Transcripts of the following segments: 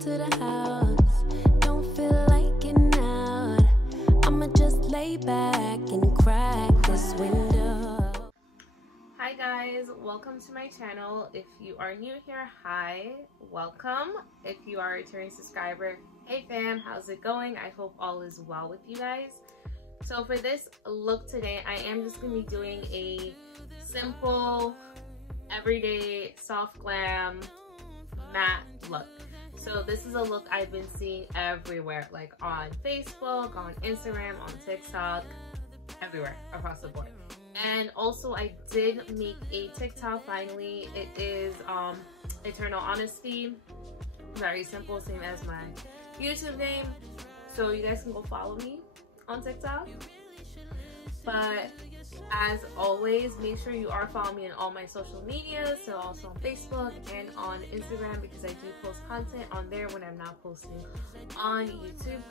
to the house. Don't feel like getting out. I'ma just lay back and crack this window. Hi guys, welcome to my channel. If you are new here, hi, welcome. If you are a returning subscriber, hey fam, how's it going? I hope all is well with you guys. So for this look today, I am just going to be doing a simple, everyday, soft glam, matte look. So this is a look I've been seeing everywhere, like on Facebook, on Instagram, on TikTok, everywhere across the board. And also I did make a TikTok finally. It is Eternal Honesty. Very simple, same as my YouTube name. So you guys can go follow me on TikTok. But as always, make sure you are following me on all my social media. So also on Facebook and on Instagram, because I do post content on there when I'm not posting on YouTube.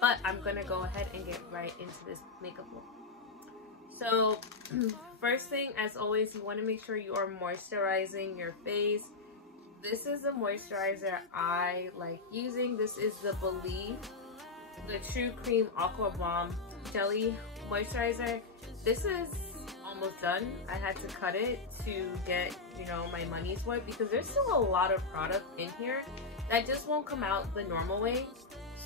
But I'm gonna go ahead and get right into this makeup look. So first thing, as always, you want to make sure you are moisturizing your face. This is the moisturizer I like using. This is the Believe, the True Cream Aqua Bomb Jelly Moisturizer. This is almost done. I had to cut it to get, you know, my money's worth, because there's still a lot of product in here that just won't come out the normal way.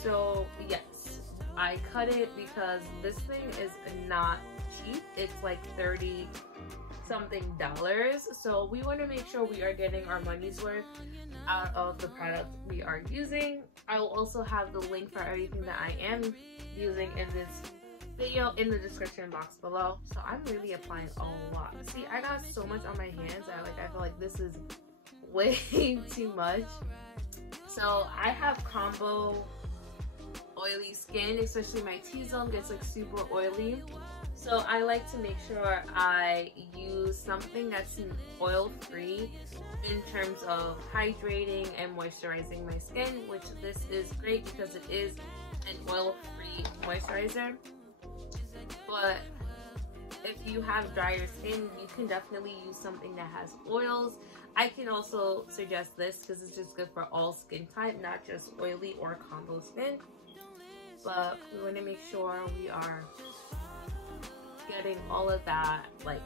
So yes, I cut it because this thing is not cheap. It's like $30 something. So we want to make sure we are getting our money's worth out of the product we are using. I will also have the link for everything that I am using in this video in the description box below. So I'm really applying a lot. See, I got so much on my hands that I feel like this is way too much. So I have combo oily skin, especially my T-zone gets like super oily. So I like to make sure I use something that's oil-free in terms of hydrating and moisturizing my skin, which this is great because it is an oil-free moisturizer. But if you have drier skin, you can definitely use something that has oils. I can also suggest this because it's just good for all skin type, not just oily or combo skin. But we want to make sure we are getting all of that like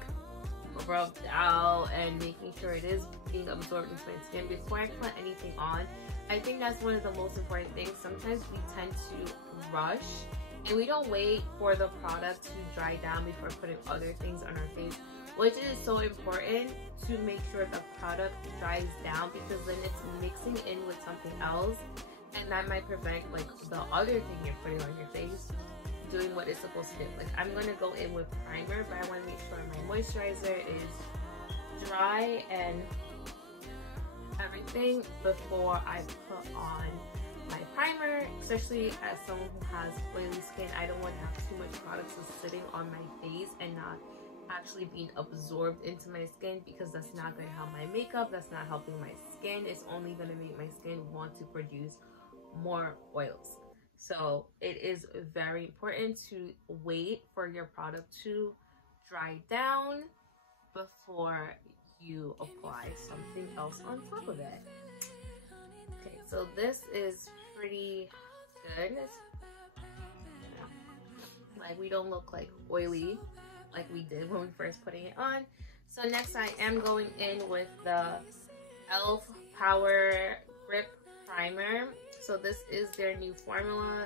rubbed out and making sure it is being absorbed into my skin before I put anything on. I think that's one of the most important things. Sometimes we tend to rush and we don't wait for the product to dry down before putting other things on our face, which is so important to make sure the product dries down, because then it's mixing in with something else and that might prevent like the other thing you're putting on your face doing what it's supposed to do. Like I'm gonna go in with primer, but I want to make sure my moisturizer is dry and everything before I put on my primer. Especially as someone who has oily skin, I don't want to have too much product just sitting on my face and not actually being absorbed into my skin, because that's not going to help my makeup, that's not helping my skin. It's only going to make my skin want to produce more oils. So it is very important to wait for your product to dry down before you apply something else on top of it. Okay, so this is pretty good. Like we don't look like oily like we did when we first putting it on. So next I am going in with the e.l.f. Power Grip Primer. So this is their new formula.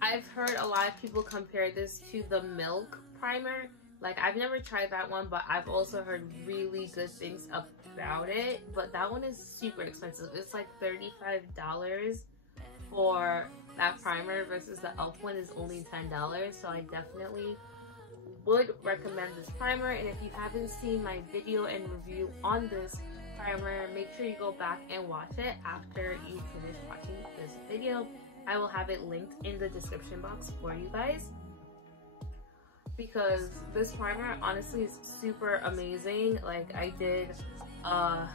I've heard a lot of people compare this to the Milk Primer. Like I've never tried that one, but I've also heard really good things about it. But that one is super expensive. It's like $35 for that primer versus the e.l.f. one is only $10. So I definitely would recommend this primer. And if you haven't seen my video and review on this primer, make sure you go back and watch it after you finish watching this video. I will have it linked in the description box for you guys, because this primer honestly is super amazing. Like I did a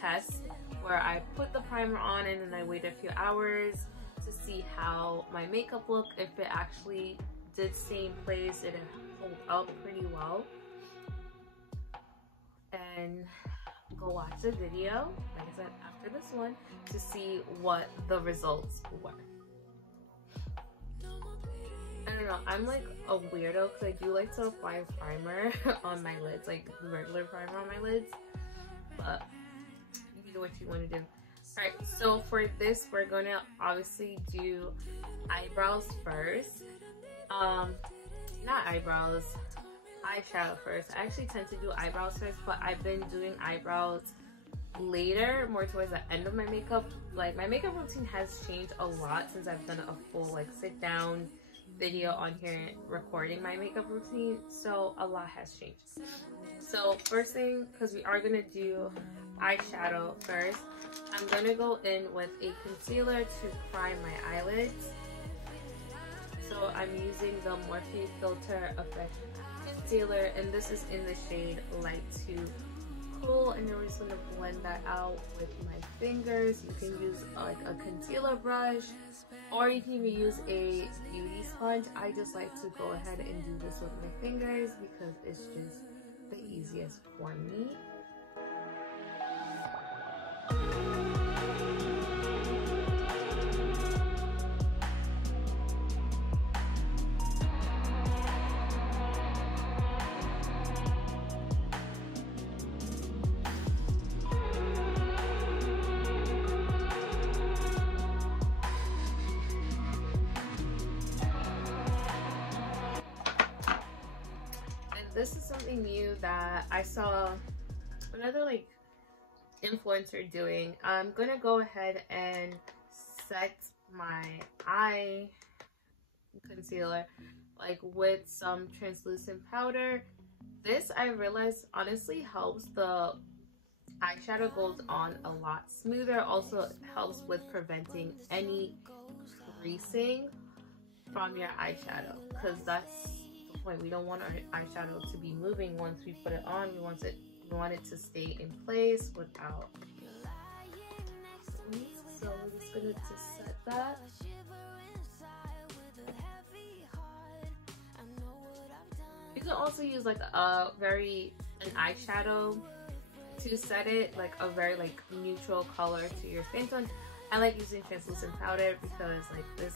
test where I put the primer on and then I waited a few hours to see how my makeup looked, if it actually did stay in place, it hold up pretty well. And go watch the video, like I said, after this one, to see what the results were. I don't know, I'm like a weirdo because I do like to apply primer on my lids, like regular primer on my lids, but you do what you want to do. Alright, so for this, we're going to obviously do eyebrows first. Not eyebrows, eyeshadow first. I actually tend to do eyebrows first, but I've been doing eyebrows later, more towards the end of my makeup. Like, my makeup routine has changed a lot since I've done a full like sit down video on here recording my makeup routine, so a lot has changed. So first thing, because we are gonna do eyeshadow first, I'm gonna go in with a concealer to prime my eyelids. So I'm using the Morphe Filt'r Foundation concealer, and this is in the shade Light to Cool, and then we're just gonna blend that out with my fingers. You can use like a concealer brush, or you can even use a beauty sponge. I just like to go ahead and do this with my fingers because it's just the easiest for me. This is something new that I saw another like influencer doing. I'm gonna go ahead and set my eye concealer like with some translucent powder. This, I realized, honestly helps the eyeshadow goes on a lot smoother. Also, it helps with preventing any creasing from your eyeshadow, because that's we don't want our eyeshadow to be moving once we put it on. We want it to stay in place without. So we're just gonna just set that. You can also use like an eyeshadow to set it, like a very like neutral color to your skin tone. I like using translucent powder because like this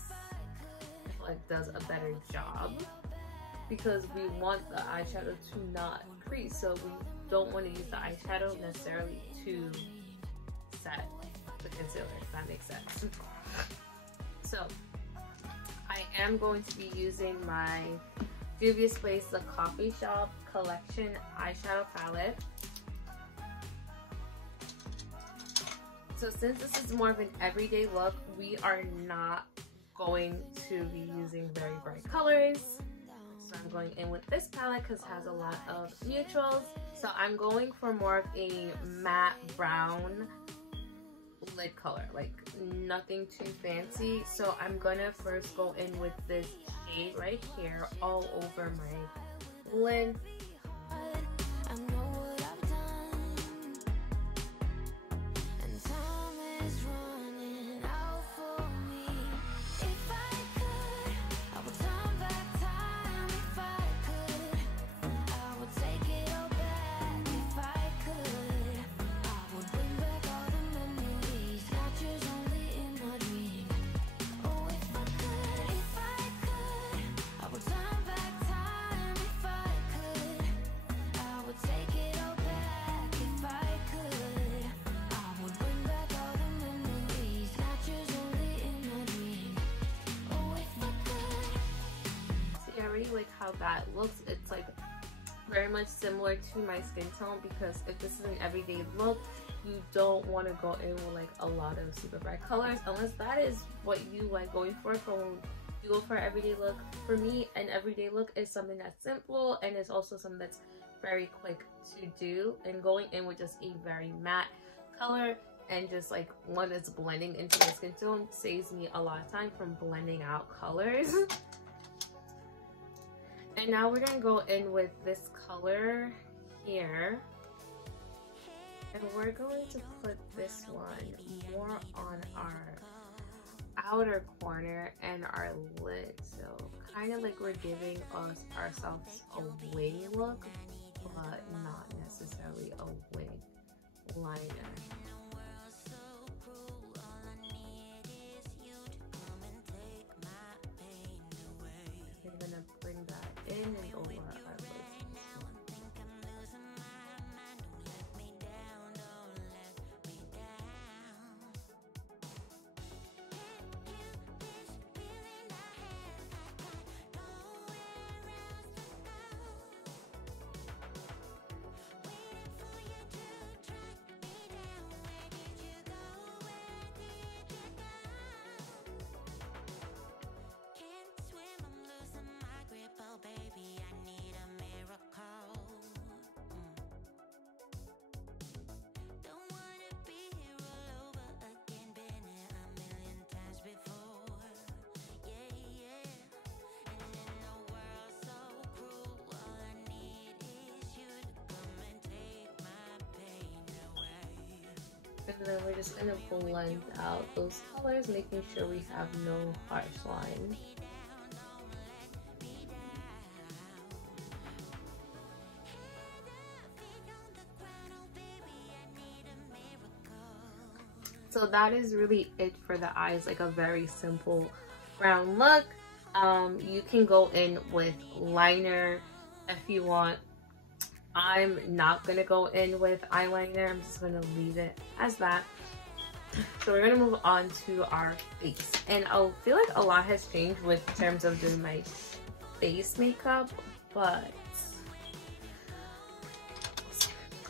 like does a better job, because we want the eyeshadow to not crease, so we don't want to use the eyeshadow necessarily to set the concealer, if that makes sense. So I am going to be using my Juvia's Place The Coffee Shop Collection eyeshadow palette. So since this is more of an everyday look, we are not going to be using very bright colors. So I'm going in with this palette because it has a lot of neutrals. So I'm going for more of a matte brown lid color, like nothing too fancy. So I'm gonna first go in with this shade right here all over my lid. Like how that looks, it's like very much similar to my skin tone, because if this is an everyday look, you don't want to go in with like a lot of super bright colors unless that is what you like going for. When you go for an everyday look, for me an everyday look is something that's simple and it's also something that's very quick to do, and going in with just a very matte color and just like one that's blending into my skin tone saves me a lot of time from blending out colors. And now we're gonna go in with this color here, and we're going to put this one more on our outer corner and our lid, so kind of like we're giving ourselves a wing look, but not necessarily a wing liner. I'm gonna bring that in and over our eyelids. And then we're just gonna blend out those colors, making sure we have no harsh lines. So that is really it for the eyes, like a very simple brown look. You can go in with liner if you want. I'm not gonna go in with eyeliner. I'm just gonna leave it as that. So we're gonna move on to our face, and I feel like a lot has changed with terms of doing my face makeup, but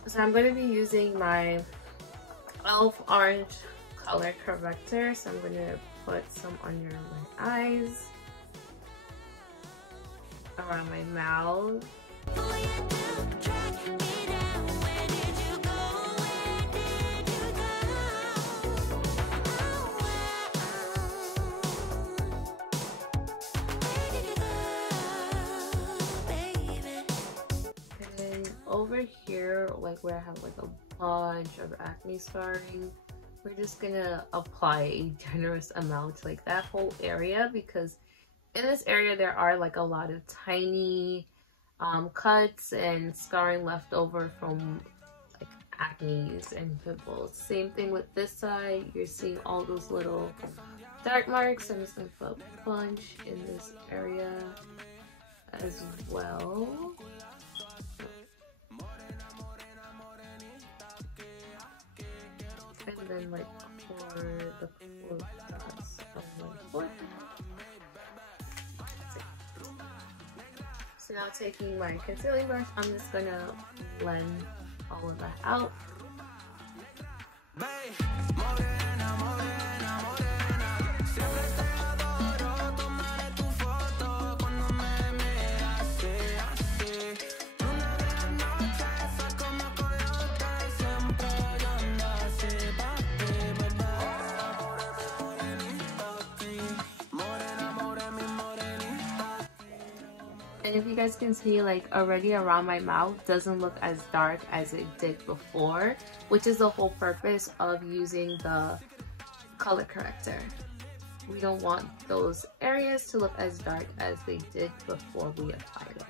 so I'm gonna be using my e.l.f. Orange Color Corrector. So I'm gonna put some under my eyes, around my mouth. Over here, like where I have like a bunch of acne scarring, we're just gonna apply a generous amount to like that whole area, because in this area there are like a lot of tiny cuts and scarring left over from like acnes and pimples. Same thing with this side, you're seeing all those little dark marks. I'm just gonna put a bunch in this area as well. And then like for the close dots of my forehead. So now taking my concealing brush, I'm just gonna blend all of that out. And if you guys can see, like already around my mouth doesn't look as dark as it did before, which is the whole purpose of using the color corrector. We don't want those areas to look as dark as they did before we applied it.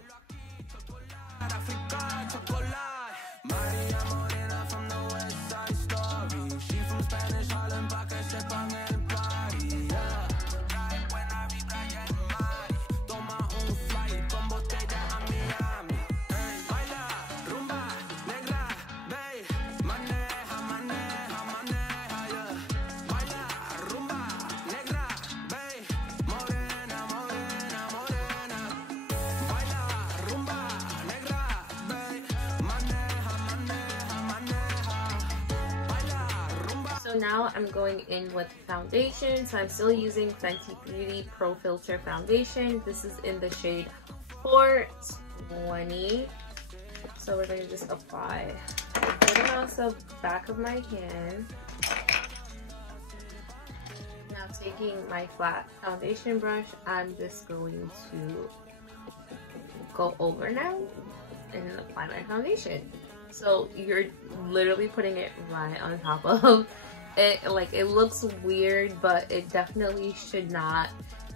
So now I'm going in with foundation. So I'm still using Fenty Beauty Pro Filt'r Foundation. This is in the shade 420. So we're going to just apply a good amount of the back of my hand. Now taking my flat foundation brush, I'm just going to go over now and apply my foundation. So you're literally putting it right on top of it. Like, it looks weird, but it definitely should not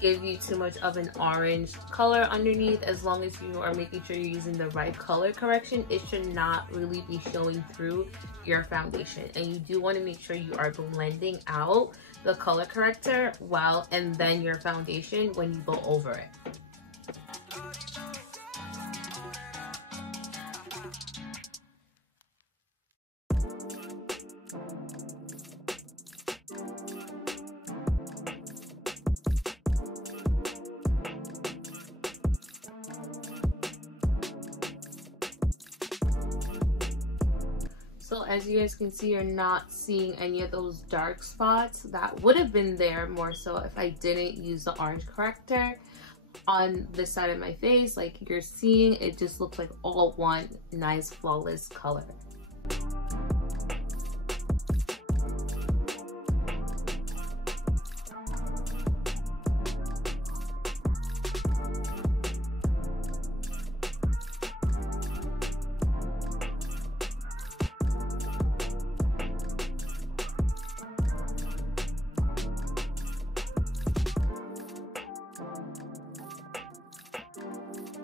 give you too much of an orange color underneath. As long as you are making sure you're using the right color correction, it should not really be showing through your foundation. And you do want to make sure you are blending out the color corrector and then your foundation when you go over it. So as you guys can see, you're not seeing any of those dark spots that would have been there more so if I didn't use the orange corrector on this side of my face. Like you're seeing, it just looks like all one nice flawless color.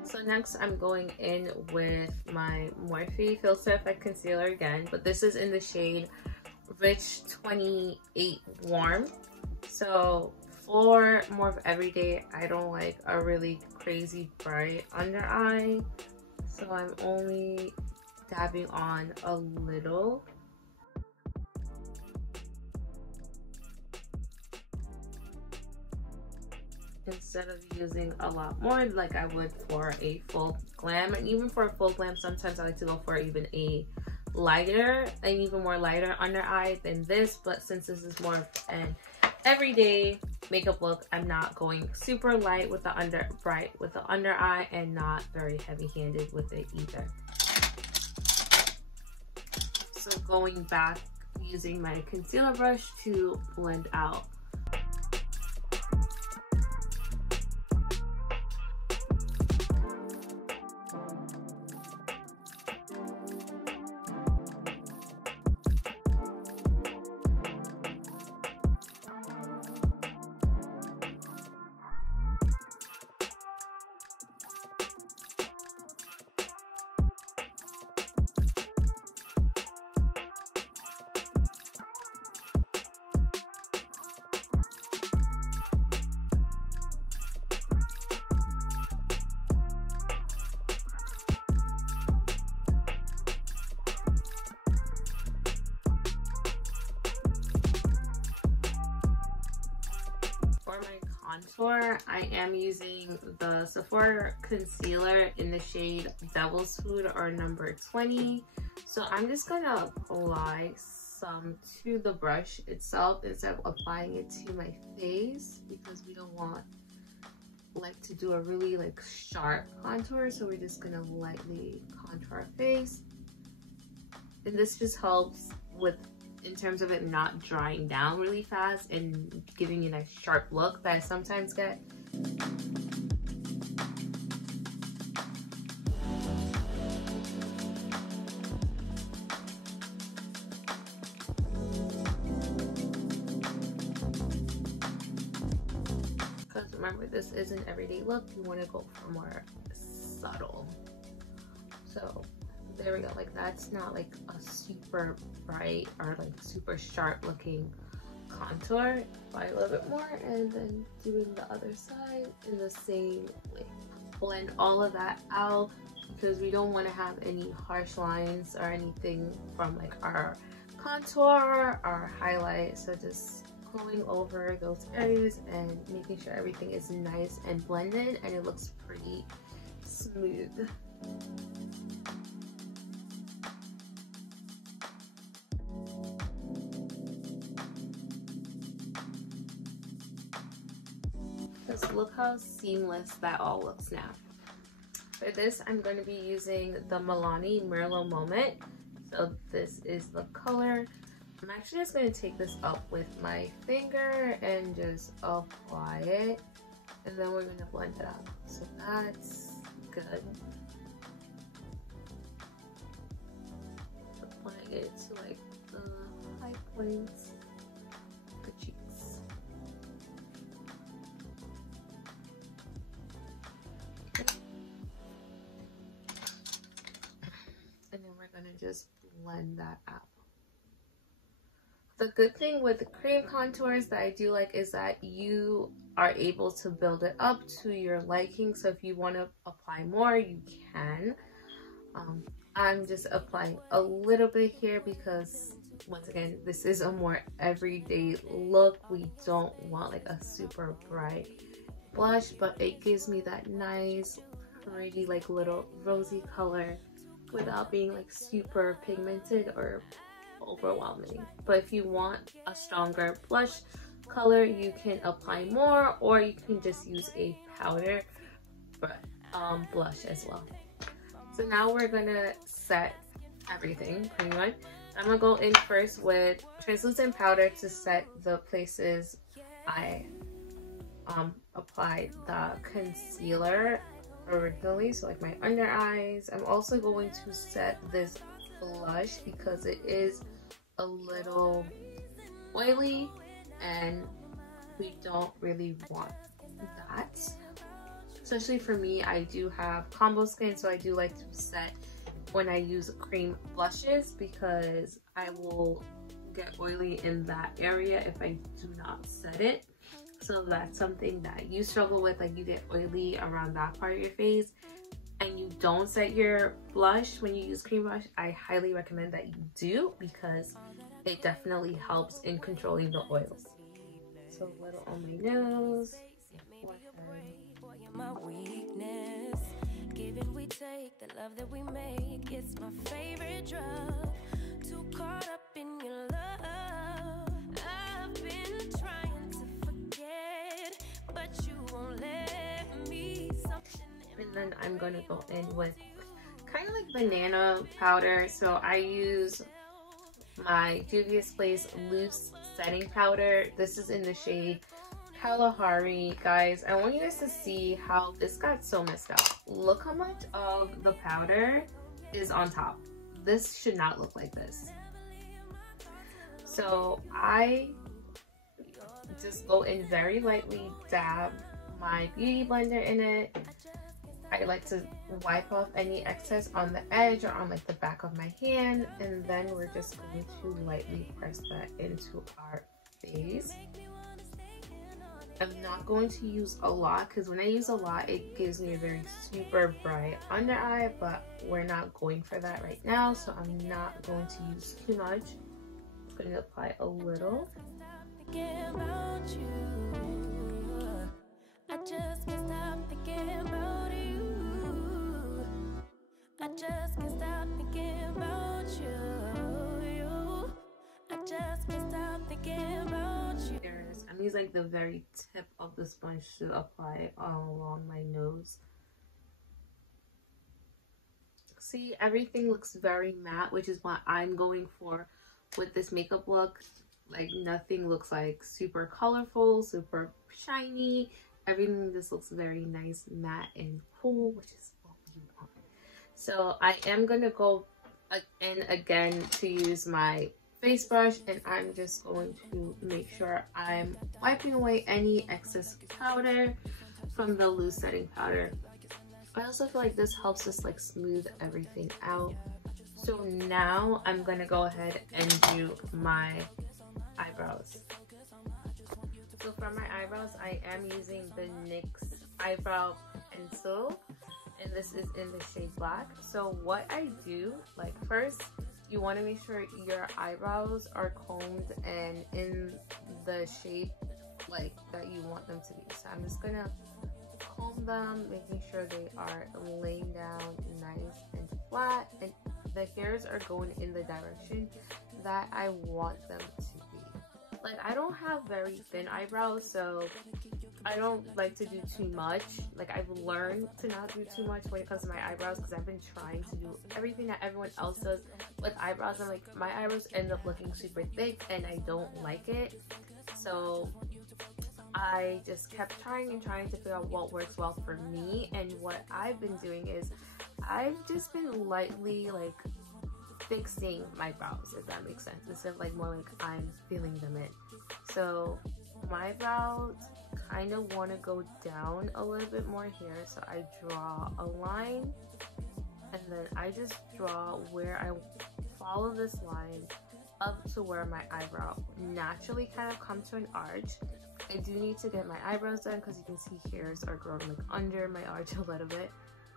So next I'm going in with my Morphe Filter Effect Concealer again, but this is in the shade Rich 28 Warm. So for more of everyday, I don't like a really crazy bright under eye, so I'm only dabbing on a little. Instead of using a lot more like I would for a full glam. And even for a full glam, sometimes I like to go for even a lighter, an even more lighter under eye than this. But since this is more of an everyday makeup look, I'm not going super light with the under eye and not very heavy handed with it either. So going back, using my concealer brush to blend out. For my contour, I am using the Sephora concealer in the shade Devil's Food or number 20. So I'm just gonna apply some to the brush itself instead of applying it to my face, because we don't want to do a really sharp contour. So we're just gonna lightly contour our face, and this just helps with in terms of it not drying down really fast and giving you a nice sharp look that I sometimes get. Because remember, this is an everyday look, you want to go for more subtle. So there we go. That's not a super bright or super sharp looking contour. Apply a little bit more and then doing the other side in the same way. Blend all of that out because we don't want to have any harsh lines or anything from our contour or highlight. So just going over those areas and making sure everything is nice and blended and it looks pretty smooth. Just look how seamless that all looks now. For this, I'm going to be using the Milani Merlot Moment. So this is the color. I'm actually just going to take this up with my finger and just apply it. And then we're going to blend it out. So that's good. Applying it to the high points of the cheeks. blend that out. The good thing with the cream contours that I do like is that you are able to build it up to your liking. So if you want to apply more, you can. I'm just applying a little bit here because, once again, this is a more everyday look. We don't want like a super bright blush, but it gives me that nice, pretty, like little rosy color without being like super pigmented or overwhelming. But if you want a stronger blush color, you can apply more, or you can just use a powder blush as well. So now we're gonna set everything pretty much. I'm gonna go in first with translucent powder to set the places I applied the concealer originally, so like my under eyes. I'm also going to set this blush because it is a little oily and we don't really want that. Especially for me, I do have combo skin, so I do like to set when I use cream blushes because I will get oily in that area if I do not set it. So that's something that you struggle with, like you get oily around that part of your face and you don't set your blush when you use cream blush. I highly recommend that you do because it definitely helps in controlling the oils. So a little on my nose. My weakness, give it, we take the love that we make. It's my favorite drug. Too caught up in your love. I've been trying to forget, but you won't let me. And then I'm gonna go in with kind of like banana powder. So I use my Juvia's Place loose setting powder. This is in the shade Kalahari. Guys, I want you guys to see how this got so messed up. Look how much of the powder is on top. This should not look like this. So I just go in very lightly, dab my beauty blender in it. I like to wipe off any excess on the edge or on like the back of my hand, and then we're just going to lightly press that into our face. I'm not going to use a lot because when I use a lot, it gives me a very super bright under eye, but we're not going for that right now, so I'm not going to use too much. I'm going to apply a little. I just can't stop thinking about you. I just can't stop thinking about you. I just can't stop thinking about you. I'm using like the very tip of the sponge to apply it all along my nose. See, everything looks very matte, which is what I'm going for with this makeup look. Like nothing looks like super colorful, super shiny. Everything just looks very nice, matte, and cool, which is what we want. So I am gonna go in again to use my face brush, and I'm just going to make sure I'm wiping away any excess powder from the loose setting powder. I also feel like this helps us like smooth everything out. So now I'm gonna go ahead and do my eyebrows. So for my eyebrows, I am using the NYX Eyebrow Pencil, and this is in the shade black. So what I do, like first, you want to make sure your eyebrows are combed and in the shape like that you want them to be. So I'm just gonna comb them, making sure they are laying down nice and flat, and the hairs are going in the direction that I want them to be. Like I don't have very thin eyebrows, so I don't like to do too much. Like I've learned to not do too much when it comes to my eyebrows because I've been trying to do everything that everyone else does with eyebrows. I'm like, my eyebrows end up looking super thick and I don't like it. So I just kept trying and trying to figure out what works well for me. And what I've been doing is I've just been lightly like fixing my brows, if that makes sense, instead of like more like I'm filling them in. So my brows kind of want to go down a little bit more here, so I draw a line and then I just draw where I follow this line up to where my eyebrow naturally kind of comes to an arch. I do need to get my eyebrows done because you can see hairs are growing like under my arch a little bit.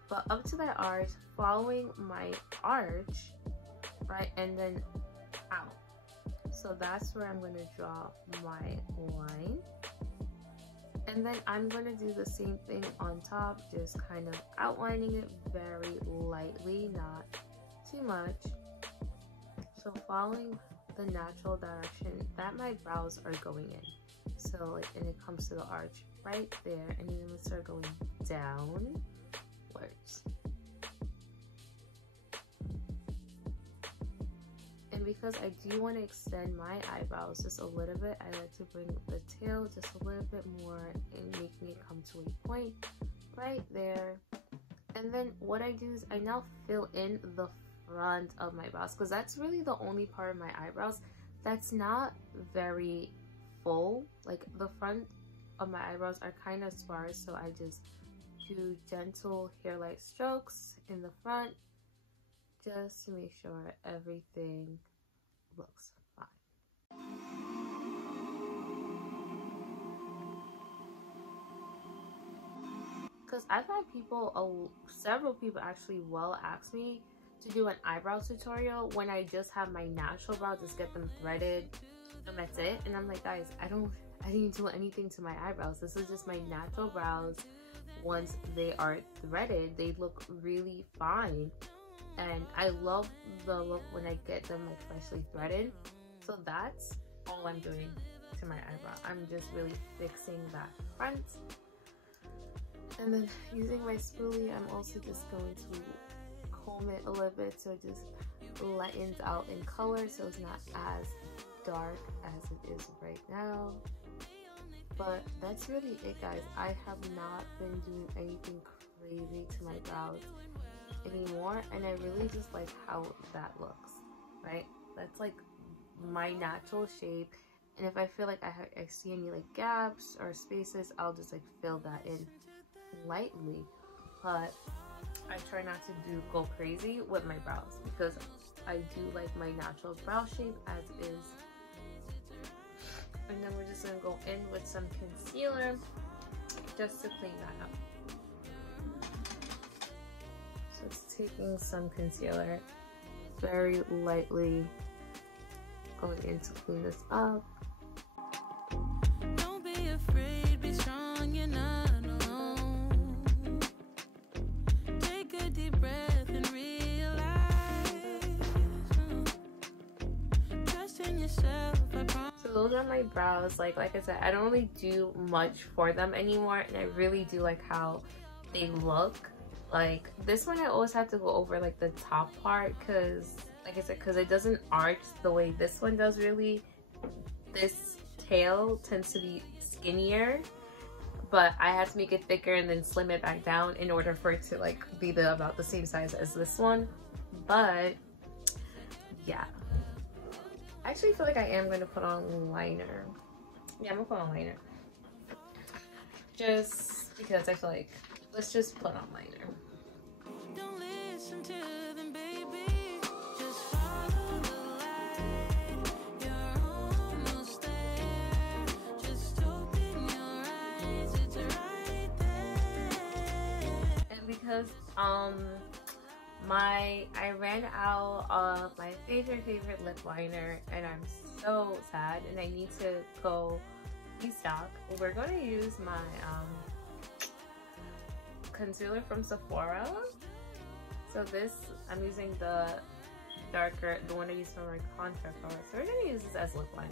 But up to that arch, following my arch, right, and then out. So that's where I'm going to draw my line. And then I'm going to do the same thing on top, just kind of outlining it very lightly, not too much. So following the natural direction that my brows are going in. So like, and it comes to the arch right there, and then we start going downwards. And because I do want to extend my eyebrows just a little bit, I like to bring the tail just a little bit more and making it come to a point right there. And then what I do is I now fill in the front of my brows, because that's really the only part of my eyebrows that's not very full. Like the front of my eyebrows are kind of sparse, so I just do gentle hairline strokes in the front just to make sure everything looks fine. Because I've had people, several people actually ask me to do an eyebrow tutorial when I just have my natural brows, just get them threaded and that's it. And I'm like, guys, I didn't do anything to my eyebrows. This is just my natural brows. Once they are threaded, they look really fine. And I love the look when I get them like freshly threaded. So that's all I'm doing to my eyebrow. I'm just really fixing that front. And then using my spoolie, I'm also just going to comb it a little bit so it just lightens out in color, so it's not as dark as it is right now. But that's really it, guys. I have not been doing anything crazy to my brows anymore, and I really just like how that looks, right? That's like my natural shape, and if I feel like I see any like gaps or spaces, I'll just like fill that in lightly. But I try not to go crazy with my brows because I do like my natural brow shape as is. And then we're just gonna go in with some concealer just to clean that up. So it's taking some concealer, very lightly going in to clean this up. Don't be afraid, be strong, you're not alone. Take a deep breath and realize, trust in yourself, I promise. So those are my brows. Like I said, I don't really do much for them anymore, and I really do like how they look. Like this one I always have to go over like the top part because like I said, because it doesn't arch the way this one does really. This tail tends to be skinnier, but I had to make it thicker and then slim it back down in order for it to like be about the same size as this one. But yeah, I actually feel like I am going to put on liner. Yeah, I'm going to put on liner. Just because I feel like, let's just put on liner. Don't listen to them, baby. Just follow the light. You're almost there. Just open your eyes. It's right there. And because I ran out of my favorite lip liner, and I'm so sad, and I need to go restock. We're going to use my concealer from Sephora. So this, I'm using the darker, the one I use for my contour color. So we're going to use this as lip liner.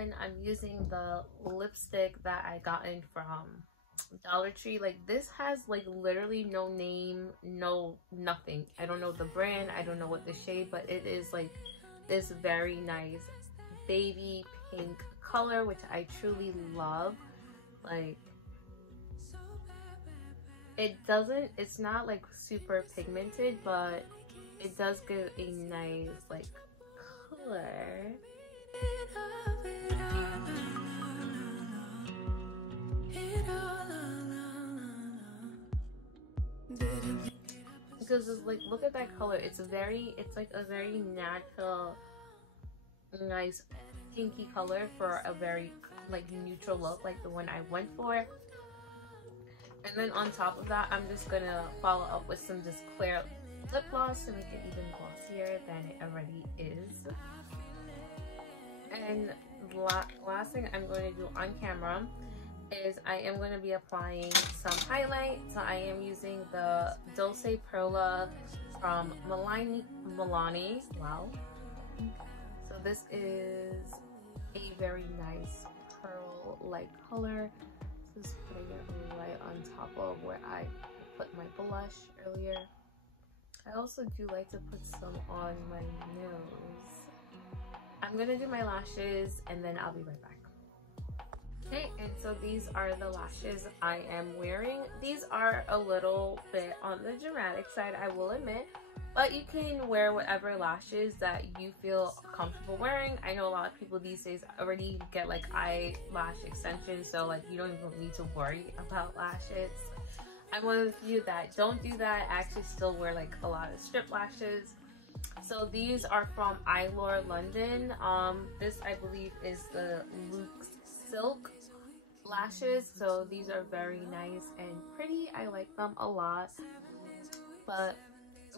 And I'm using the lipstick that I gotten from Dollar Tree. Like this has like literally no name, no nothing. I don't know the brand, I don't know what the shade, but it is like this very nice baby pink color, which I truly love. Like it's not like super pigmented, but it does give a nice like color. Because it's like, look at that color. It's like a very natural, nice pinky color for a very like neutral look like the one I went for. And then on top of that, I'm just gonna follow up with some just clear lip gloss to make it even glossier than it already is. And last thing I'm going to do on camera is I am going to be applying some highlight. So I am using the Dolce Perla from Milani. Wow. So this is a very nice pearl-like color. Just putting it right on top of where I put my blush earlier. I also do like to put some on my nose. I'm gonna do my lashes and then I'll be right back. Okay, and so these are the lashes I am wearing. These are a little bit on the dramatic side, I will admit, but you can wear whatever lashes that you feel comfortable wearing. I know a lot of people these days already get like eyelash extensions, so like you don't even need to worry about lashes. I'm one of the few that don't do that. I actually still wear like a lot of strip lashes. So these are from Eyelure London. This I believe is the Luxe Silk lashes. So these are very nice and pretty. I like them a lot. But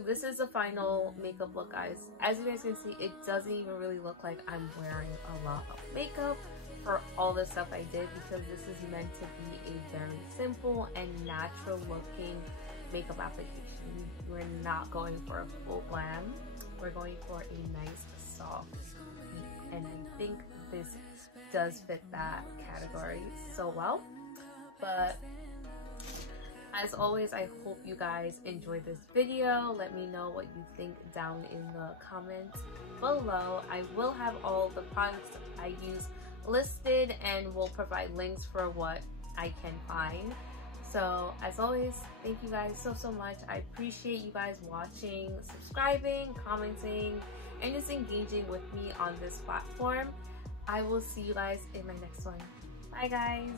this is the final makeup look, guys. As you guys can see, it doesn't even really look like I'm wearing a lot of makeup for all the stuff I did, because this is meant to be a very simple and natural looking makeup application. We're not going for a full glam. We're going for a nice soft peak, and I think this does fit that category so well. But as always, I hope you guys enjoyed this video. Let me know what you think down in the comments below. I will have all the products I use listed and will provide links for what I can find. So as always, thank you guys so much. I appreciate you guys watching, subscribing, commenting, and just engaging with me on this platform. I will see you guys in my next one. Bye guys.